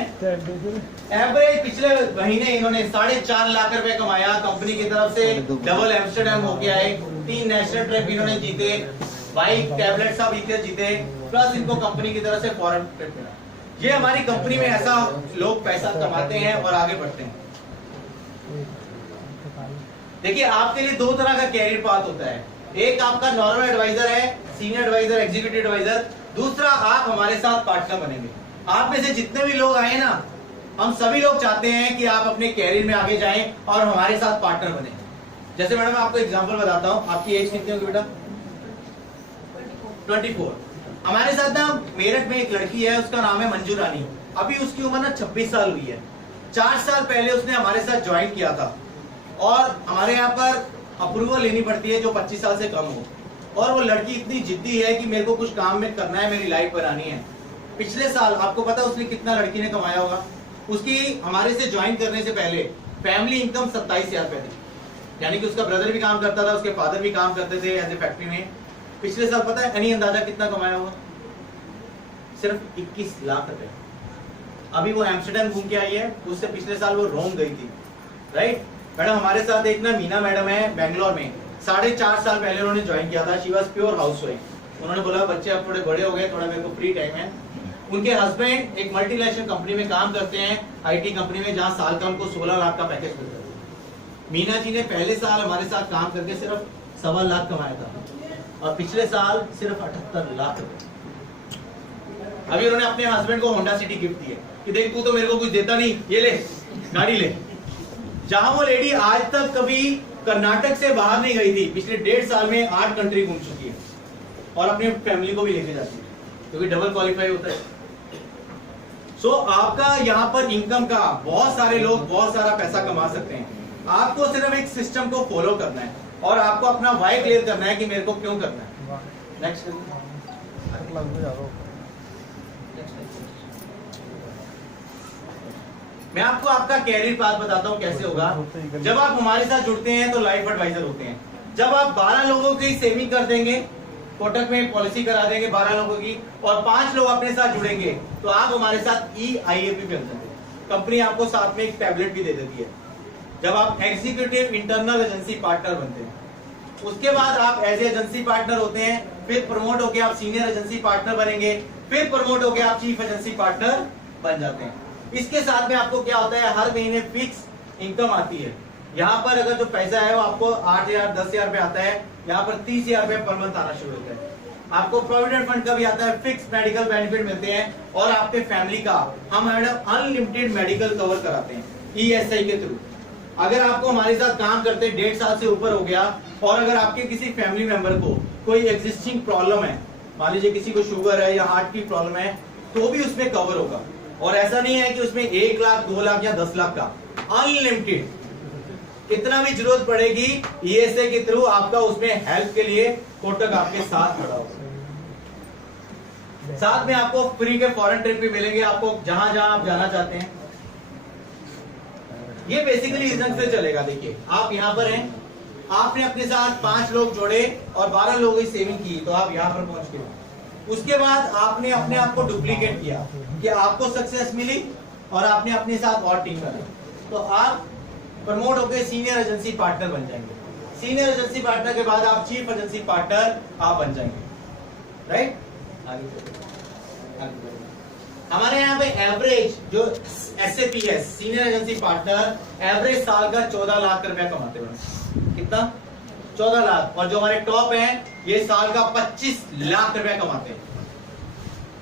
एवरेज पिछले महीने इन्होंने 4.5 लाख रुपए कमाया कंपनी की तरफ से, डबल एम्स्टरडैम होके आए, 3 नेशनल ट्रिप इन्होंने जीते, बाइक टैबलेट सब जीते, प्लस इनको कंपनी की तरफ से फॉरेन ट्रिप मिला। ये हमारी कंपनी में ऐसा लोग पैसा कमाते हैं और आगे बढ़ते हैं। देखिए आपके लिए 2 तरह का कैरियर पाथ होता है, एक आपका नॉर्मल एडवाइजर है, सीनियर एडवाइजर, एग्जीक्यूटिव एडवाइजर, दूसरा आप हमारे साथ पार्टनर बनेंगे। आप में से जितने भी लोग आए ना, हम सभी लोग चाहते हैं कि आप अपने कैरियर में आगे जाएं और हमारे साथ पार्टनर बने। जैसे मैडम आपको एग्जांपल बताता हूं, आपकी एज कितनी होगी बेटा? 24। हमारे साथ ना मेरठ में एक लड़की है, उसका नाम है मंजू रानी, अभी उसकी उम्र ना 26 साल हुई है। 4 साल पहले उसने हमारे साथ ज्वाइन किया था और हमारे यहाँ पर अप्रूवल लेनी पड़ती है जो 25 साल से कम हो, और वो लड़की इतनी जिद्दी है कि मेरे को कुछ काम में करना है, मेरी लाइफ बनानी है। पिछले साल आपको पता उसने कितना लड़की ने कमाया होगा? उसकी हमारे से ज्वाइन करने से पहले फैमिली इनकम 27,000 रुपए थी, यानी कि उसका ब्रदर भी काम करता था, उसके फादर भी काम करते थे एज ए फैक्ट्री में। पिछले साल पता है एनी अंदाजा कितना कमाया होगा? सिर्फ 21 लाख रुपए। अभी वो एम्स्टरडैम घूम के आई है, उससे पिछले साल वो रोम गई थी, राइट। मैडम हमारे साथ एक ना मीना मैडम है बेंगलोर में, 4.5 साल पहले उन्होंने ज्वाइन किया था। She was pure housewife. उन्होंने बोला बच्चे अब थोड़े बड़े हो गए, थोड़ा मेरे को फ्री टाइम है। उनके हस्बैंड एक मल्टीनेशनल कंपनी में काम करते हैं, आईटी कंपनी में, जहां साल का उनको 16 लाख का पैकेज मिलता है। मीना जी ने पहले साल हमारे साथ काम करके सिर्फ 1.25 लाख कमाया था और पिछले साल सिर्फ 78 लाख रुपए। अभी उन्होंने अपने हस्बैंड को होंडा सिटी गिफ्ट दी है कि देख तू तो मेरे को कुछ देता नहीं, ये ले गाड़ी ले। जहां वो लेडी आज तक कभी कर्नाटक से बाहर नहीं गई थी, पिछले 1.5 साल में 8 कंट्री घूम चुकी है और अपनी फैमिली को भी लेके जाती है, क्योंकि डबल क्वालिफाई होता है। सो आपका यहाँ पर इनकम का बहुत सारे लोग बहुत सारा पैसा कमा सकते हैं। आपको सिर्फ एक सिस्टम को फॉलो करना है और आपको अपना वाई क्लियर करना है कि मेरे को क्यों करना है। नेक्स्ट मैं आपको आपका कैरियर पाथ बताता हूँ कैसे होगा। जब आप हमारे साथ जुड़ते हैं तो लाइफ एडवाइजर होते हैं। जब आप 12 लोगों की सेविंग कर देंगे, कोटक में पॉलिसी करा देंगे 12 लोगों की, और 5 लोग अपने साथ जुड़ेंगे, तो आप हमारे साथ EIAP बन सकते हैं। कंपनी आपको साथ में एक टैबलेट भी दे देती है जब आप एग्जीक्यूटिव इंटरनल एजेंसी पार्टनर बनते हैं। उसके बाद आप एज एजेंसी पार्टनर होते हैं, फिर प्रमोट होकर आप सीनियर एजेंसी पार्टनर बनेंगे, फिर प्रमोट होकर आप चीफ एजेंसी पार्टनर बन जाते हैं। इसके साथ में आपको क्या होता है, हर महीने फिक्स इनकम आती है। यहाँ पर अगर जो पैसा है वो आपको 8,000 10,000 रुपए आता है, यहाँ पर 30,000 रुपए पर मंथ आना शुरू होता है। आपको प्रोविडेंट फंड का भी आता है, फिक्स मेडिकल बेनिफिट मिलते हैं, और आपके फैमिली का हम अनलिमिटेड मेडिकल कवर कराते हैं ESI के थ्रू। अगर आपको हमारे साथ काम करते 1.5 साल से ऊपर हो गया, और अगर आपके किसी फैमिली मेंबर को कोई एग्जिस्टिंग प्रॉब्लम है, मान लीजिए किसी को शुगर है या हार्ट की प्रॉब्लम है, तो भी उसमें कवर होगा। और ऐसा नहीं है कि उसमें 1 लाख 2 लाख या 10 लाख का, अनलिमिटेड कितना भी जरूरत पड़ेगी ESI के थ्रू आपका उसमें हेल्प के लिए कोटक आपके साथ खड़ा होगा। साथ में आपको फ्री के फॉरेन ट्रिप भी मिलेंगे, आपको जहां जहां आप जाना चाहते हैं। ये बेसिकली इस ढंग से चलेगा। देखिए आप यहाँ पर हैं, आपने अपने साथ 5 लोग जोड़े और 12 लोगों की सेविंग की, तो आप यहाँ पर पहुंच गए। उसके बाद आपने अपने आप को डुप्लीकेट किया कि आपको सक्सेस मिली, और आपने अपने साथ और टीम बनाई, तो आप प्रमोट होकर सीनियर एजेंसी पार्टनर बन जाएंगे। सीनियर एजेंसी पार्टनर के बाद आप चीफ एजेंसी पार्टनर आप बन जाएंगे। राइट, हमारे यहाँ पे एवरेज जो SAP है, सीनियर एजेंसी पार्टनर, एवरेज साल का 14 लाख रुपया कमाते हैं। कितना? 14 लाख। और जो हमारे टॉप हैं ये साल का 25 लाख रुपया कमाते हैं।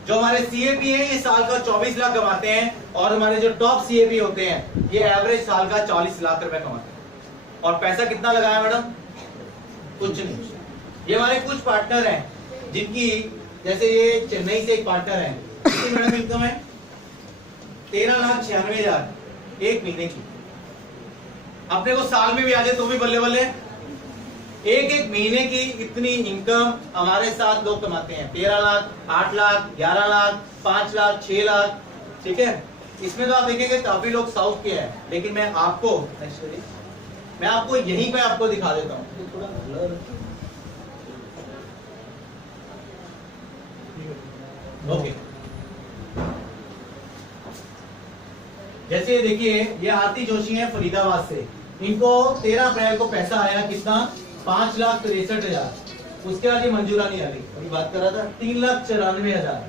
जो हमारे CAP है ये साल का 24 लाख कमाते हैं, और हमारे जो टॉप CAP होते हैं ये एवरेज साल का 40 लाख रुपया कमाते हैं। और पैसा कितना लगाया मैडम? कुछ नहीं। ये हमारे कुछ पार्टनर हैं जिनकी, जैसे ये चेन्नई से एक पार्टनर है, मैडम इनकम है 13,96,000 एक महीने की। अपने को साल में भी आ जाए तो भी बल्ले बल्ले। एक महीने की इतनी इनकम हमारे साथ लोग कमाते हैं। 13 लाख, 8 लाख, 11 लाख, 5 लाख, 6 लाख। ठीक है, इसमें तो आप देखेंगे काफी लोग साउथ के हैं, लेकिन मैं आपको यहीं पे आपको दिखा देता हूँ। ओके, जैसे देखिए ये आरती जोशी है फरीदाबाद से, इनको 13 अप्रैल को पैसा आया कितना? 5,63,000। उसके बाद ये मंजूरानी आ गई, अभी बात कर रहा था, 3,94,000।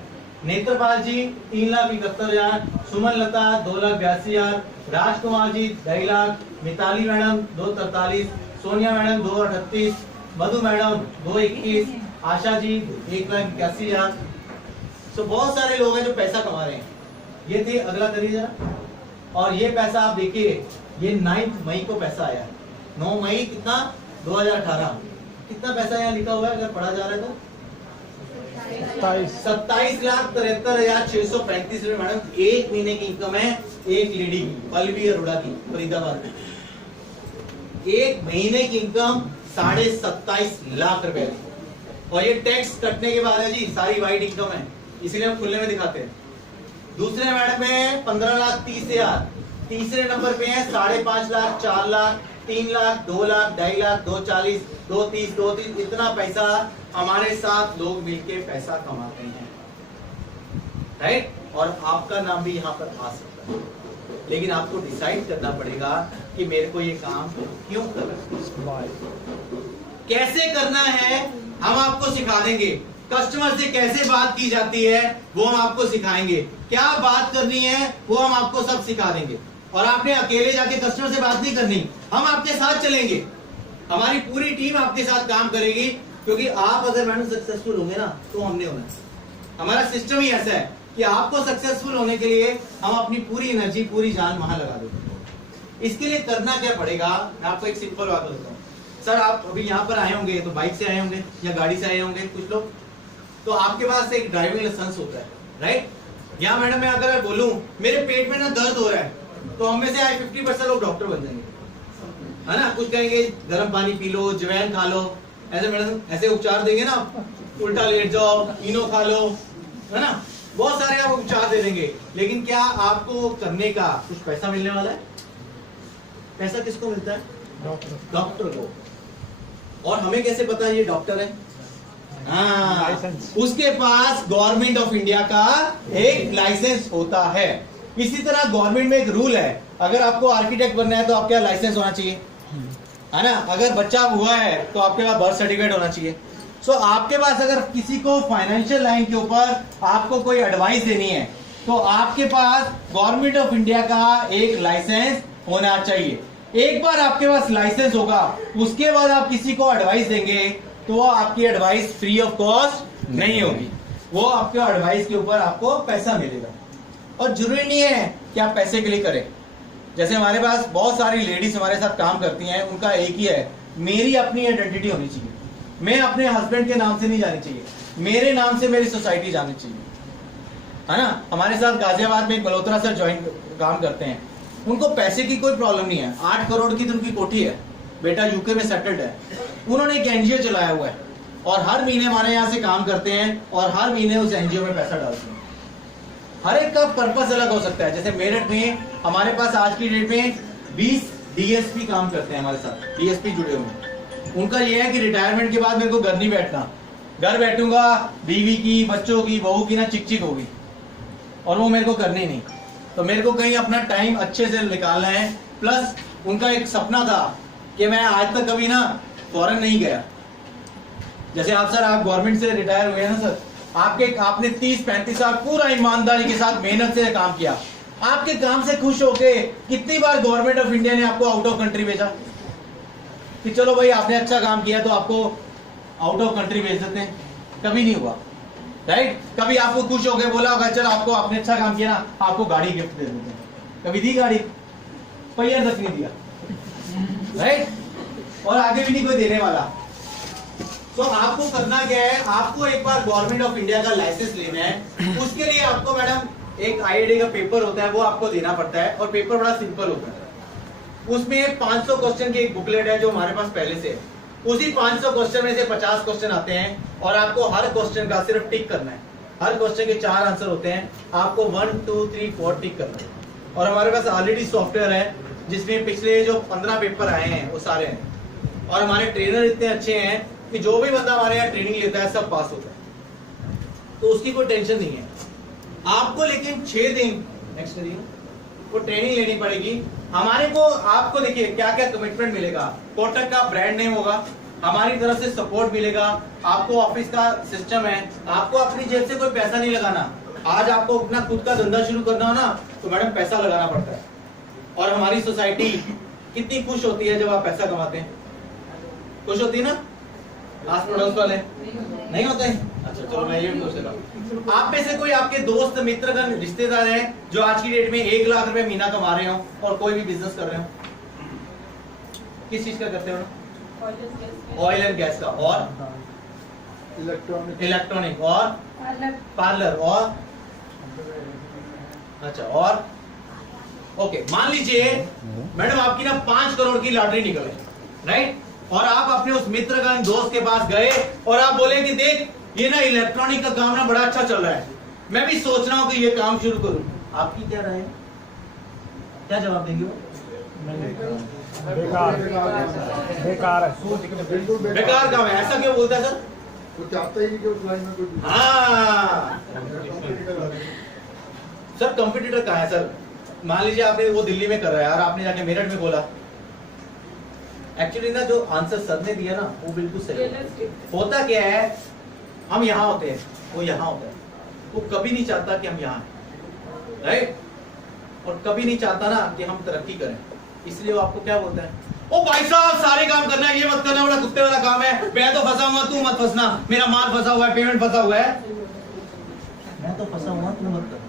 नेत्रपाल जी 3,71,000, सुमन लता 2,82,000, राजकुमार जी 2.5 लाख, मिताली मैडम 2,43, सोनिया मैडम 2,38, मधु मैडम 2,21, आशा जी 1,81,000। तो बहुत सारे लोग हैं जो पैसा कमा रहे हैं। ये थे, अगला करिए जरा। और ये पैसा आप देखिए, ये 9 मई को पैसा आया। 9 मई कितना? 2018। कितना पैसा यहाँ लिखा हुआ है अगर पढ़ा जा रहा है तो? 27,73,635 रुपए मैडम एक महीने की इनकम है एक लेडी की, पल्लवी अरोड़ा की, फरीदाबाद में। एक महीने की इनकम 27.5 लाख रुपए। और ये टैक्स कटने के बाद है जी, सारी वाइड इनकम है, इसलिए हम खुले में दिखाते हैं। दूसरे मैडम है 15,30,000। तीसरे नंबर पे है 5.5 लाख, 4 लाख, 3 लाख, 2 लाख, 2.5 लाख, 2.40, 2.30, इतना पैसा हमारे साथ लोग मिलके पैसा कमाते हैं। राइट, और आपका नाम भी यहाँ पर आ सकता है, लेकिन आपको डिसाइड करना पड़ेगा कि मेरे को ये काम क्यों करना है, कैसे करना है, हम आपको सिखा देंगे। कस्टमर से कैसे बात की जाती है वो हम आपको सिखाएंगे, क्या बात करनी है वो हम आपको सब सिखा देंगे। और आपने अकेले जाके कस्टमर से बात नहीं करनी, हम आपके साथ चलेंगे, हमारी पूरी टीम आपके साथ काम करेगी। क्योंकि आप अगर मैडम सक्सेसफुल होंगे ना तो हमने होना है। हमारा सिस्टम ही ऐसा है कि आपको सक्सेसफुल होने के लिए हम अपनी पूरी एनर्जी, पूरी जान वहां लगा देते। इसके लिए करना क्या पड़ेगा, मैं आपको एक सिंपल बात बताता हूँ। सर आप अभी यहाँ पर आए होंगे तो बाइक से आए होंगे या गाड़ी से आए होंगे कुछ लोग, तो आपके पास एक ड्राइविंग लाइसेंस होता है, राइट। यहाँ मैडम मैं अगर बोलूं मेरे पेट में ना दर्द हो रहा है, तो हम में से 50% लोग डॉक्टर बन जाएंगे, है ना। कुछ कहेंगे गर्म पानी पी लो, जवैन खा लो, ऐसे मैडम ऐसे उपचार देंगे ना, उल्टा लेट जाओ, इनो खा लो, है ना। बहुत सारे आप उपचार दे देंगे, लेकिन क्या आपको करने का कुछ पैसा मिलने वाला है? पैसा किसको मिलता है? डॉक्टर को। और हमें कैसे पता है ये डॉक्टर है? हाँ, उसके पास गवर्नमेंट ऑफ इंडिया का एक लाइसेंस होता है। इसी तरह गवर्नमेंट में एक रूल है, अगर आपको आर्किटेक्ट बनना है तो आपके पास लाइसेंस होना चाहिए, है ना? अगर बच्चा हुआ है तो आपके पास बर्थ सर्टिफिकेट होना चाहिए। सो आपके पास अगर किसी को फाइनेंशियल लाइन के ऊपर आपको कोई एडवाइस देनी है तो आपके पास गवर्नमेंट ऑफ इंडिया का एक लाइसेंस होना चाहिए। एक बार आपके पास लाइसेंस होगा, उसके बाद आप किसी को एडवाइस देंगे तो वो आपकी एडवाइस फ्री ऑफ कॉस्ट नहीं होगी, वो आपके एडवाइस के ऊपर आपको पैसा मिलेगा। और जरूरी नहीं है कि आप पैसे के लिए करें। जैसे हमारे पास बहुत सारी लेडीज हमारे साथ काम करती हैं, उनका एक ही है, मेरी अपनी आइडेंटिटी होनी चाहिए, मैं अपने हस्बैंड के नाम से नहीं जानी चाहिए, मेरे नाम से मेरी सोसाइटी जानी चाहिए, है ना? हमारे साथ गाजियाबाद में एक मल्होत्रा सर ज्वाइन काम करते हैं, उनको पैसे की कोई प्रॉब्लम नहीं है, 8 करोड़ की तो उनकी कोठी है, बेटा यूके में सेटल्ड है, उन्होंने एक एनजीओ चलाया हुआ है और हर महीने हमारे यहाँ से काम करते हैं और हर महीने उस एनजीओ में पैसा डालते हैं। हर एक का पर्पस अलग हो सकता है। जैसे मेरठ में हमारे पास आज की डेट में 20 डीएसपी काम करते हैं हमारे साथ, डीएसपी जुड़े हुए हैं। उनका यह है कि रिटायरमेंट के बाद मेरे को घर नहीं बैठना, घर बैठूंगा बीवी की, बच्चों की, बहू की ना चिक चिक होगी और वो मेरे को करनी नहीं, तो मेरे को कहीं अपना टाइम अच्छे से निकालना है। प्लस उनका एक सपना था कि मैं आज तक कभी ना फॉरेन नहीं गया। जैसे आप सर, आप गवर्नमेंट से रिटायर हुए हैं ना सर, आपने 30-35 साल पूरा ईमानदारी के साथ मेहनत से काम किया, आपके काम से खुश होके कितनी बार गवर्नमेंट ऑफ इंडिया ने आपको आउट ऑफ कंट्री भेजा कि चलो भाई आपने अच्छा काम किया तो आपको आउट ऑफ कंट्री भेज देते हैं? कभी नहीं हुआ, राइट? कभी आपको खुश होके बोला होगा चलो आपको आपने अच्छा काम किया ना, आपको गाड़ी गिफ्ट दे देते हैं? कभी दी गाड़ी? पहिया तक नहीं दिया, राइट? और आगे भी नहीं कोई देने वाला। तो आपको करना क्या है, आपको एक बार गवर्नमेंट ऑफ इंडिया का लाइसेंस लेना है। उसके लिए आपको मैडम एक आईआईडी का पेपर होता है, वो आपको देना पड़ता है और पेपर बड़ा सिंपल होता है। उसमें 500 क्वेश्चन की एक बुकलेट है जो हमारे पास पहले से है, उसी 500 क्वेश्चन में से 50 क्वेश्चन आते हैं और आपको हर क्वेश्चन का सिर्फ टिक करना है। हर क्वेश्चन के 4 आंसर होते हैं, आपको 1 2 3 4 टिक करना है। और हमारे पास ऑलरेडी सॉफ्टवेयर है जिसमें पिछले जो 15 पेपर आए हैं वो सारे हैं, और हमारे ट्रेनर इतने अच्छे हैं कि जो भी बंदा हमारे यहाँ ट्रेनिंग लेता है सब पास होता है, तो उसकी कोई टेंशन नहीं है आपको। लेकिन 6 दिन नेक्स्ट वो ट्रेनिंग लेनी पड़ेगी हमारे को। आपको देखिए क्या क्या कमिटमेंट मिलेगा, कोटक का ब्रांड नेम होगा, हमारी तरफ से सपोर्ट मिलेगा, आपको ऑफिस का सिस्टम है, आपको अपनी जेब से कोई पैसा नहीं लगाना। आज आपको अपना खुद का धंधा शुरू करना हो ना तो मैडम पैसा लगाना पड़ता है। और हमारी सोसाइटी कितनी खुश होती है जब आप पैसा कमाते हैं? खुश होती है ना? लास्ट पड़ोस वाले नहीं होते हैं? अच्छा चलो मैं ये पूछ लेता हूँ, आप में से कोई आपके दोस्त मित्रगण रिश्तेदार है जो आज की डेट में 1 लाख रुपए महीना कमा रहे हो और कोई भी बिजनेस कर रहे हो? किस चीज का करते हो? ऑयल एंड गैस का, और इलेक्ट्रॉनिक और पार्लर और अच्छा और ओके। मान लीजिए मैडम आपकी ना 5 करोड़ की लॉटरी निकले, राइट? और आप अपने उस मित्र का दोस्त के पास गए और आप बोले कि देख ये ना इलेक्ट्रॉनिक का काम ना बड़ा अच्छा चल रहा है, मैं भी सोच रहा हूं कि ये काम शुरू करूं। आपकी क्या राय है, क्या जवाब देंगे वो? बेकार बेकार है, बेकार काम है। ऐसा क्यों बोलता है सर? वो चाहता ही नहीं कि उस लाइन में कोई हाँ सर, कंप्यूटर कहाँ है सर? मान लीजिए आपने वो दिल्ली में कर रहा है और आपने जाके मेरठ में बोला। एक्चुअली ना जो आंसर सर ने दिया ना वो बिल्कुल सही है। होता क्या है, हम यहाँ होते हैं, वो यहाँ होता है, वो कभी नहीं चाहता कि हम यहाँ हैं, राइट? और कभी नहीं चाहता ना कि हम तरक्की करें, इसलिए वो आपको क्या बोलता है, ओ भाई साहब सारे काम करना है, ये मत करना, बड़ा कुत्ते वाला काम है, मैं तो फंसा हुआ, तू मत फंसना, मेरा माल फंसा हुआ है, पेमेंट फंसा हुआ है, मैं तो फंसा हुआ, तू मत कर।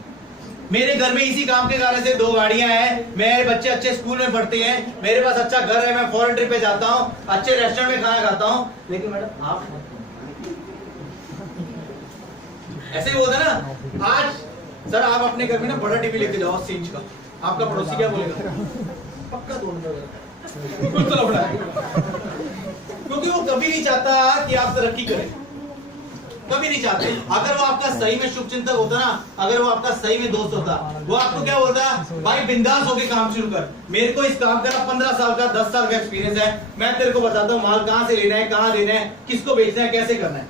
मेरे घर में इसी काम के कारण से 2 गाड़ियां हैं, मेरे बच्चे अच्छे स्कूल में पढ़ते हैं, मेरे पास अच्छा घर है, मैं फॉरेन ट्रिप पे जाता हूँ, अच्छे रेस्टोरेंट में खाना खाता हूँ, लेकिन मैडम आप ऐसे ही बोलते ना। आज सर आप अपने घर में ना बड़ा टीवी लेके जाओ 80 इंच का, आपका पड़ोसी क्या बोलेगा? पक्का तोड़ क्योंकि वो कभी नहीं चाहता कि आप तरक्की करें। कभी नहीं चाहते। अगर वो आपका सही में शुभ चिंतक होता ना, अगर वो आपका सही में दोस्त होता, वो आपको क्या बोलता, भाई बिंदास होके काम शुरू कर, मेरे को इस काम का 15 साल का 10 साल का एक्सपीरियंस है, मैं तेरे को बताता हूँ माल कहाँ से लेना है, कहाँ देना है, किसको बेचना है, कैसे करना है,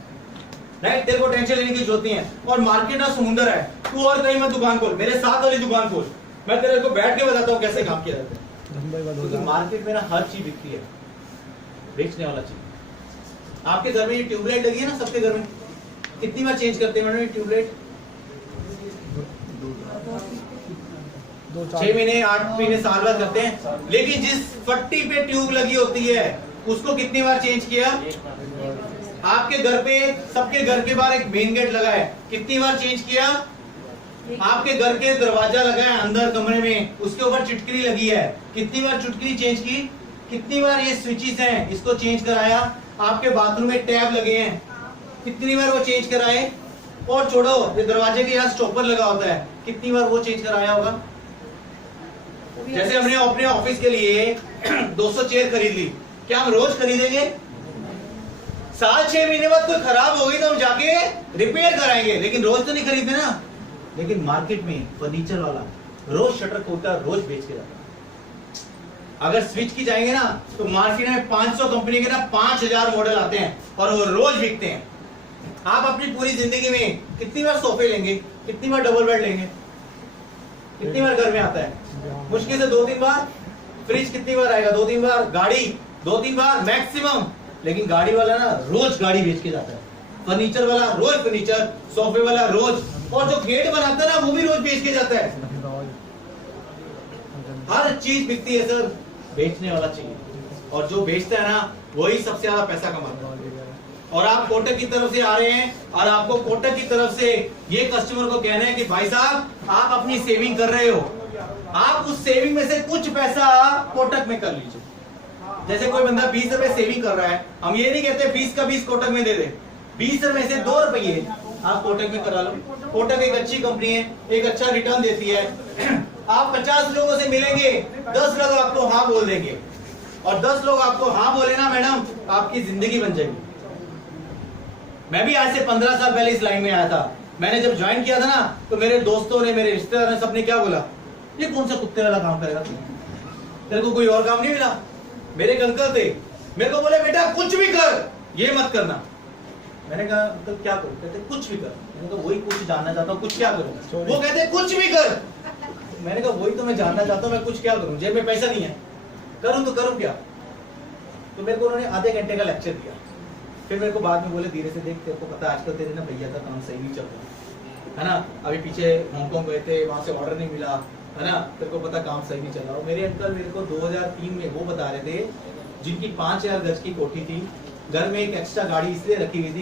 राइट। तेरे को टेंशन लेने की जरूरत नहीं है। और मार्केट ना समुंदर है, तू और कहीं मत दुकान खोल, मेरे साथ वाली दुकान खोल, मैं तेरे को बैठ के बताता हूँ कैसे काम किया जाता है। क्योंकि मार्केट में ना हर चीज बिकती है, बेचने वाला चीज। आपके घर में ये ट्यूबलाइट लगी है ना, सबके घर में कितनी बार चेंज करते हैं मैडम ये ट्यूबलाइट? 6 महीने 8 महीने साल बाद करते हैं। लेकिन जिस फट्टी पे ट्यूब लगी होती है उसको कितनी बार चेंज किया? आपके घर पे, सबके घर के बाहर एक मेन गेट लगा है, कितनी बार चेंज किया? आपके घर के दरवाजा लगा है अंदर कमरे में, उसके ऊपर चिटकरी लगी है, कितनी बार चिटकरी चेंज की? कितनी बार ये स्विचेस हैं इसको चेंज कराया? आपके बाथरूम में टैब लगे हैं, कितनी बार वो चेंज कराए? और छोड़ो, ये दरवाजे के यहाँ स्टॉपर लगा होता है, कितनी बार वो चेंज कराया होगा? जैसे हमने अपने ऑफिस के लिए 200 चेयर खरीद ली, क्या हम रोज खरीदेंगे? साल 6 महीने बाद कोई खराब हो गई तो हम जाके रिपेयर कराएंगे, लेकिन रोज तो नहीं खरीदते ना। लेकिन मार्केट में फर्नीचर वाला रोज शटर खोलकर रोज बेच के जाता है। अगर स्विच की जाएंगे ना तो मार्केट में 500 कंपनी के ना 5000 मॉडल आते हैं और वो रोज बिकते हैं। आप अपनी पूरी जिंदगी में कितनी बार सोफे लेंगे, कितनी बार डबल बेड लेंगे, कितनी बार घर में आता है? मुश्किल से 2-3 बार। फ्रिज कितनी बार आएगा? 2-3 बार। गाड़ी 2-3 बार मैक्सिमम। लेकिन गाड़ी वाला ना रोज गाड़ी बेच के जाता है, फर्नीचर वाला रोज फर्नीचर, सोफे वाला रोज, और जो गेट बनाता है ना वो भी रोज बेच के जाता है। हर चीज बिकती है सर, बेचने वाला चाहिए, और जो बेचता है ना वही सबसे ज्यादा पैसा कमाता है। और आप कोटक की तरफ से आ रहे हैं और आपको कोटक की तरफ से ये कस्टमर को कहना है कि भाई साहब आप अपनी सेविंग कर रहे हो, आप उस सेविंग में से कुछ पैसा कोटक में कर लीजिए। जैसे कोई बंदा 20 रुपए सेविंग कर रहा है, हम ये नहीं कहते 20 का 20 कोटक में दे दे, 20 में से 2 रुपये आप कोटक में करा लो। कोटक एक अच्छी कंपनी है, एक अच्छा रिटर्न देती है। आप 50 लोगों से मिलेंगे, 10 लोग आपको हाँ बोल देंगे, और 10 लोग आपको हाँ बोले ना मैडम, आपकी जिंदगी बन जाएगी। मैं भी आज से 15 साल पहले इस लाइन में आया था। मैंने जब ज्वाइन किया था ना तो मेरे दोस्तों ने, मेरे रिश्तेदार ने, सबने क्या बोला, ये कौन सा कुत्ते वाला काम करेगा तू, तेरे को कोई और काम नहीं मिला? मेरे एक अंकल थे, मेरे को बोले बेटा कुछ भी कर, ये मत करना। मैंने कहा अंकल क्या करूं? कहते कुछ भी कर। मैंने कहा वही कुछ जानना चाहता हूँ, कुछ क्या करूं? वो कहते कुछ भी कर। मैंने कहा वही तो मैं जानना चाहता हूँ, मैं कुछ क्या करूं? जेब में पैसा नहीं है, करूं तो करूं क्या? तो मेरे को उन्होंने आधे घंटे का लेक्चर दिया। फिर मेरे को बाद में बोले धीरे से देख, तेरे को पता है आजकल तेरे ना भैया का काम सही नहीं चल रहा है ना, अभी पीछे हांगकांग गए थे, वहां से ऑर्डर नहीं मिला है ना, तेरे को पता काम सही नहीं चल रहा। और मेरे अंकल मेरे को 2003 में वो बता रहे थे, जिनकी 5000 गज की कोठी थी, घर में एक एक्स्ट्रा गाड़ी इसलिए रखी हुई थी